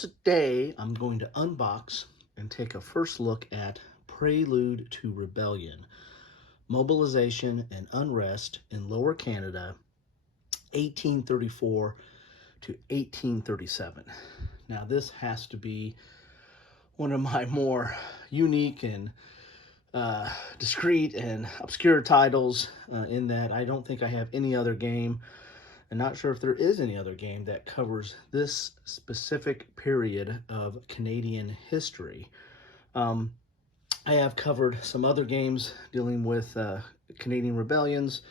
today I'm going to unbox and take a first look at Prelude to Rebellion, Mobilization and Unrest in Lower Canada, 1834 to 1837. Now this has to be one of my more unique and discreet and obscure titles in that I don't think I have any other game. I'm not sure if there is any other game that covers this specific period of Canadian history. I have covered some other games dealing with Canadian rebellions,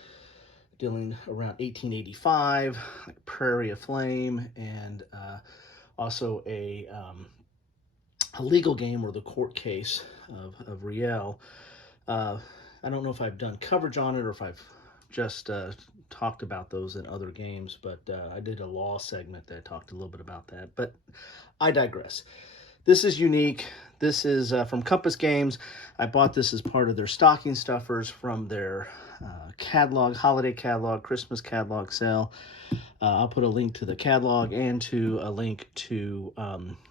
dealing around 1885, like Prairie of Flame, and also a legal game or the court case of Riel. I don't know if I've done coverage on it or if I've just talked about those in other games, but I did a law segment that talked a little bit about that, but I digress. This is unique. This is from Compass Games. I bought this as part of their stocking stuffers from their catalog, holiday catalog, Christmas catalog sale. I'll put a link to the catalog and to a link to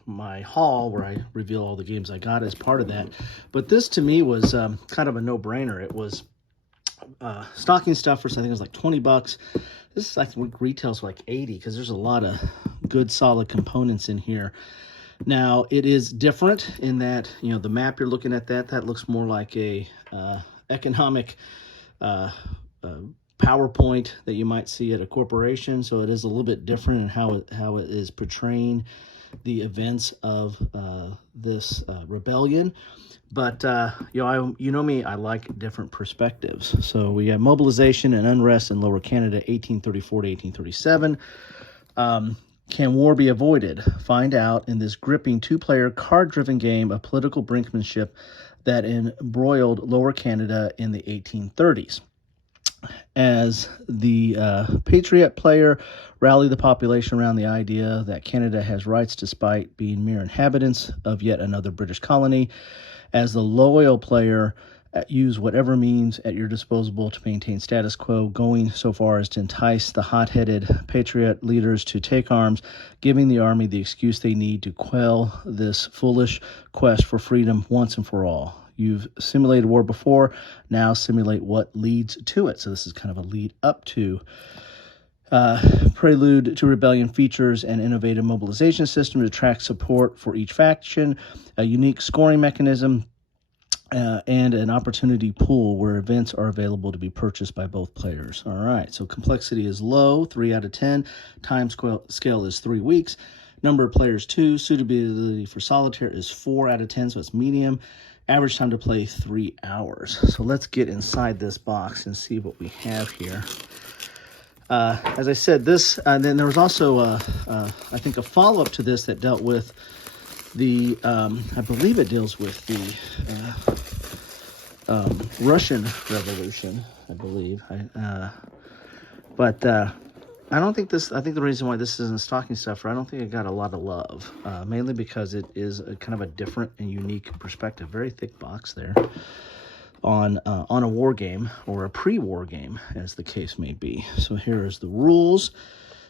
my haul where I reveal all the games I got as part of that. But this to me was kind of a no-brainer. It was stocking stuffers. I think it was like 20 bucks. This is, I think, retails for like 80 because there's a lot of good solid components in here. Now it is different in that, you know, the map you're looking at, that looks more like a economic PowerPoint that you might see at a corporation. So it is a little bit different in how it is portraying the events of this rebellion. But you know me, I like different perspectives. So we have mobilization and unrest in Lower Canada, 1834 to 1837. Can war be avoided? Find out in this gripping two-player card-driven game of political brinkmanship that embroiled Lower Canada in the 1830s. As the Patriot player, rally the population around the idea that Canada has rights despite being mere inhabitants of yet another British colony. As the loyal player, use whatever means at your disposal to maintain status quo, going so far as to entice the hot-headed Patriot leaders to take arms, giving the army the excuse they need to quell this foolish quest for freedom once and for all. You've simulated war before, now simulate what leads to it. So this is kind of a lead up to Prelude to Rebellion. Features an innovative mobilization system to track support for each faction, a unique scoring mechanism, and an opportunity pool where events are available to be purchased by both players. All right, so complexity is low, 3 out of 10. Time scale is 3 weeks. Number of players, 2. Suitability for solitaire is 4 out of 10, so it's medium. Average time to play, 3 hours. So let's get inside this box and see what we have here. As I said, this, and then there was also, I think, a follow-up to this that dealt with the, I believe it deals with the Russian Revolution, I believe. But I don't think this, I think the reason why this isn't stocking stuffer, I don't think it got a lot of love, mainly because it is a kind of a different and unique perspective. Very thick box there on a war game, or a pre-war game, as the case may be. So here is the rules.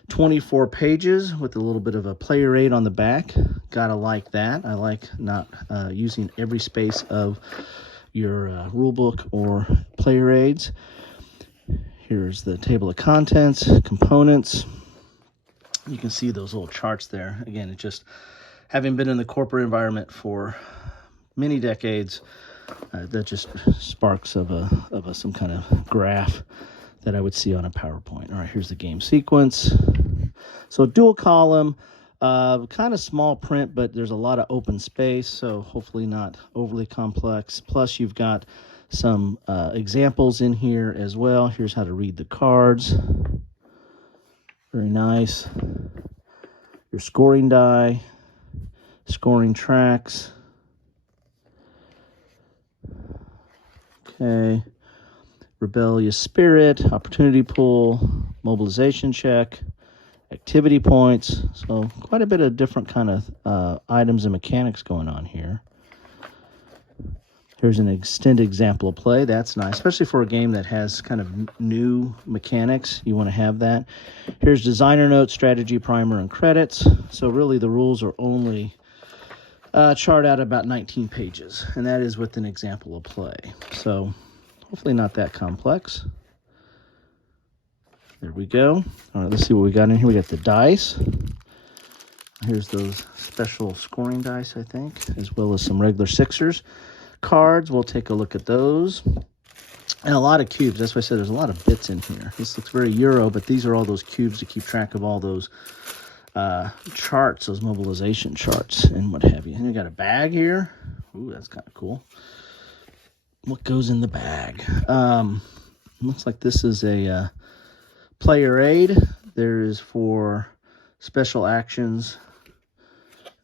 24 pages with a little bit of a player aid on the back. Gotta like that. I like not using every space of your rule book or player aids. Here's the table of contents, components. You can see those little charts there. Again, it just, having been in the corporate environment for many decades, that just sparks of some kind of graph that I would see on a PowerPoint. All right, here's the game sequence. So dual column, kind of small print, but there's a lot of open space, so hopefully not overly complex. Plus you've got some examples in here as well. Here's how to read the cards. Very nice. Your scoring die, scoring tracks. Okay. Rebellious spirit, opportunity pool, mobilization check, activity points. So quite a bit of different kind of items and mechanics going on here. Here's an extended example of play. That's nice, especially for a game that has kind of new mechanics. You want to have that. Here's designer notes, strategy, primer, and credits. So really the rules are only chart out about 19 pages, and that is with an example of play. So hopefully not that complex. There we go. All right, let's see what we got in here. We got the dice. Here's those special scoring dice, I think, as well as some regular sixers. Cards, we'll take a look at those. And a lot of cubes. That's why I said there's a lot of bits in here. This looks very Euro, but these are all those cubes to keep track of all those charts, those mobilization charts and what have you. And you got a bag here. Ooh, that's kind of cool. What goes in the bag? Looks like this is a player aid. There is for special actions.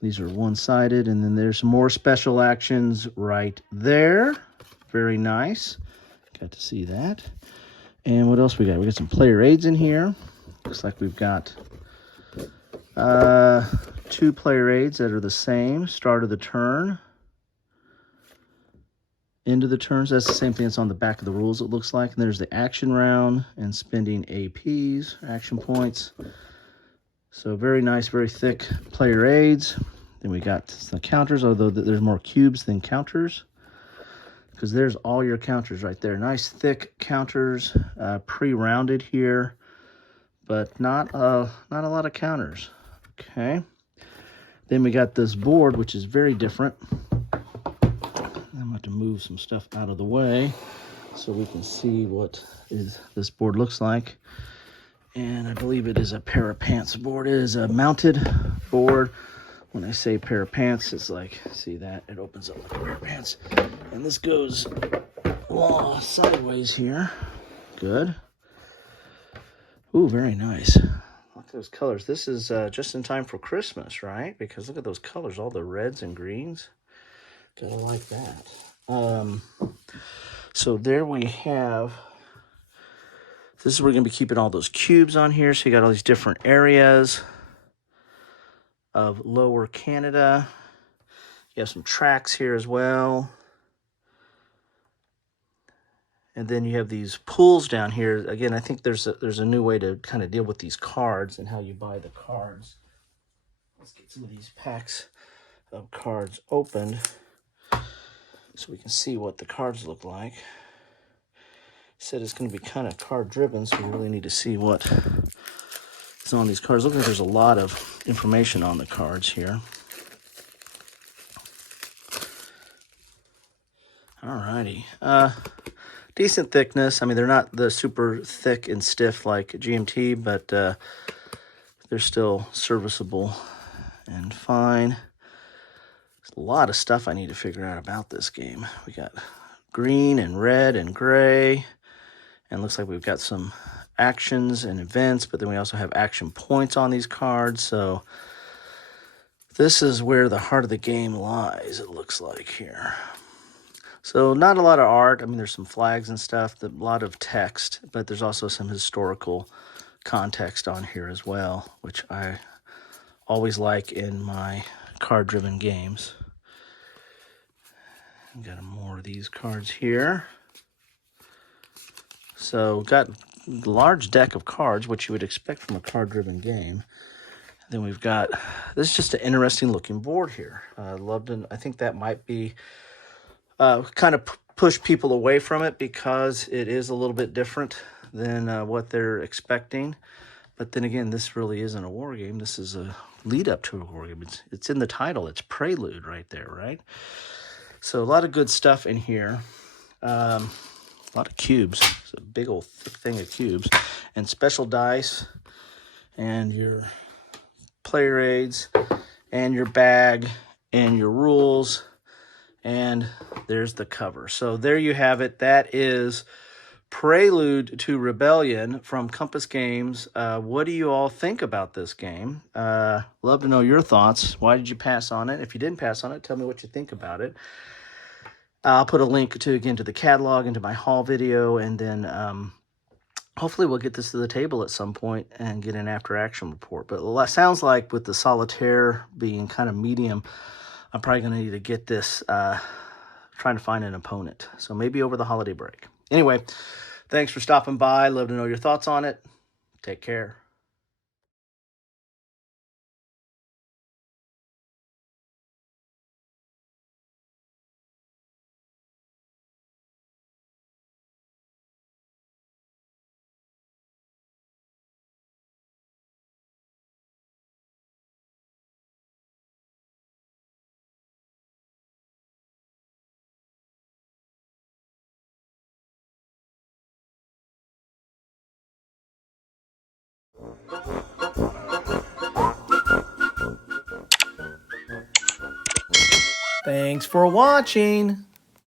These are one-sided, and then there's some more special actions right there. Very nice. Got to see that. And what else we got? We got some player aids in here. Looks like we've got 2 player aids that are the same. Start of the turn. End of the turns. That's the same thing that's on the back of the rules, it looks like. And there's the action round and spending APs, action points. So very nice, very thick player aids. Then we got the counters, although there's more cubes than counters, because there's all your counters right there. Nice thick counters, pre-rounded here, but not a lot of counters. Okay. Then we got this board, which is very different. I'm going to have to move some stuff out of the way so we can see what this board looks like. And I believe it is a pair of pants board. It is a mounted board. When I say pair of pants, it's like, see that? It opens up like a pair of pants. And this goes sideways here. Good. Ooh, very nice. Look at those colors. This is just in time for Christmas, right? Because look at those colors, all the reds and greens. Gotta like that. So there we have, this is where we're going to be keeping all those cubes on here. So you got all these different areas of Lower Canada. You have some tracks here as well. And then you have these pools down here. Again, I think there's a new way to kind of deal with these cards and how you buy the cards. Let's get some of these packs of cards opened so we can see what the cards look like. Said it's going to be kind of card driven, so we really need to see what is on these cards. Look like there's a lot of information on the cards here. Alrighty. Decent thickness. I mean, they're not the super thick and stiff like GMT, but they're still serviceable and fine. There's a lot of stuff I need to figure out about this game. We got green and red and gray, and looks like we've got some actions and events, but then we also have action points on these cards. So this is where the heart of the game lies, it looks like here. So not a lot of art. I mean, there's some flags and stuff, a lot of text, but there's also some historical context on here as well, which I always like in my card-driven games. I've got more of these cards here. So got a large deck of cards, which you would expect from a card-driven game. Then we've got, this is just an interesting looking board here. I think that might be kind of push people away from it because it is a little bit different than what they're expecting. But then again, this really isn't a war game. This is a lead up to a war game. It's in the title. It's Prelude right there, right? So a lot of good stuff in here. A lot of cubes. It's a big old thick thing of cubes. And special dice. And your player aids. And your bag. And your rules. And there's the cover. So there you have it. That is Prelude to Rebellion from Compass Games. What do you all think about this game? Love to know your thoughts. Why did you pass on it? If you didn't pass on it, tell me what you think about it. I'll put a link to the catalog and to my haul video, and then hopefully we'll get this to the table at some point and get an after-action report. But it sounds like with the solitaire being kind of medium, I'm probably going to need to get this trying to find an opponent. So maybe over the holiday break. Anyway, thanks for stopping by. Love to know your thoughts on it. Take care. Thanks for watching.